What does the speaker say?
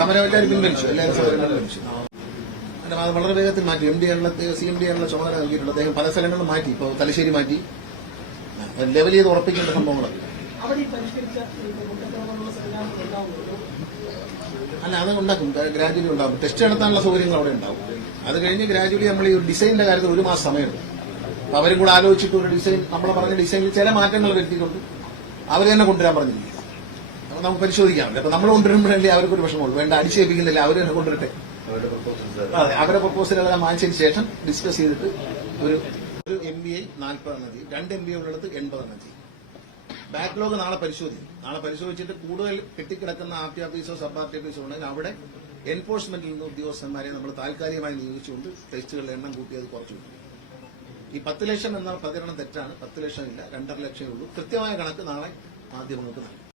സമരം എല്ലാവരും പിൻവലിച്ചു. എല്ലാവരും സമരം പിൻവലിച്ചു. അത് വളരെ വേഗത്തിൽ മാറ്റി. CMD ആണുള്ള ചുമതല നൽകിയിട്ടുണ്ട്. അദ്ദേഹം പല സ്ഥലങ്ങളിലും മാറ്റി. ഇപ്പോൾ തലശ്ശേരി മാറ്റി. ലെവൽ ചെയ്ത് ഉറപ്പിക്കേണ്ട സംഭവങ്ങളൊക്കെ. അല്ല, അത് ഉണ്ടാക്കും. ഗ്രാജുവലി ഉണ്ടാകും. ടെസ്റ്റ് നടത്താനുള്ള സൗകര്യങ്ങൾ അവിടെ ഉണ്ടാവും. അത് കഴിഞ്ഞ് ഗ്രാജുവലി നമ്മൾ ഈ ഒരു ഡിസൈനിന്റെ കാര്യത്തിൽ 1 മാസം സമയമുണ്ട്. അപ്പൊ അവരും കൂടെ ആലോചിച്ചിട്ട് ഒരു ഡിസൈൻ, നമ്മൾ പറഞ്ഞ ഡിസൈനിൽ ചില മാറ്റങ്ങൾ വരുത്തിയിട്ടുണ്ട്. അവർ തന്നെ കൊണ്ടുവരാൻ പറഞ്ഞിരിക്കും. അപ്പൊ നമുക്ക് പരിശോധിക്കാം. അപ്പൊ നമ്മൾ കൊണ്ടുവരുമ്പോഴല്ലേ അവർക്കൊരു വിഷമമുള്ളൂ. വേണ്ട, അടിച്ചേൽപ്പിക്കുന്നില്ല, അവർ തന്നെ കൊണ്ടുവരട്ടെ. അതെ, അവരുടെ പ്രപ്പോസൽ അതെല്ലാം വാങ്ങിച്ചതിന് ശേഷം ഡിസ്കസ് ചെയ്തിട്ട് ഒരു MBA 40 എണ്ണം ചെയ്യും. 2 MBA ഉള്ളിടത്ത് 80 എണ്ണം ചെയ്യും. ബാക്ക്ലോഗ് നാളെ പരിശോധിക്കും. നാളെ പരിശോധിച്ചിട്ട് കൂടുതൽ കെട്ടിക്കിടക്കുന്ന RT ഓഫീസോ സബ് RT ഓഫീസോ ഉണ്ടെങ്കിൽ അവിടെ എൻഫോഴ്സ്മെന്റിൽ നിന്ന് ഉദ്യോഗസ്ഥന്മാരെ നമ്മൾ താൽക്കാലികമായി നിയോഗിച്ചുകൊണ്ട് ടെസ്റ്റുകളുടെ എണ്ണം കൂട്ടി അത് കുറച്ചു കിട്ടും. ഈ 10 ലക്ഷം എന്ന പ്രതികരണം തെറ്റാണ്. 10 ലക്ഷം ഇല്ല, 2.5 ലക്ഷമേ ഉള്ളൂ. കൃത്യമായ കണക്ക് നാളെ മാധ്യമങ്ങൾക്ക് നൽകും.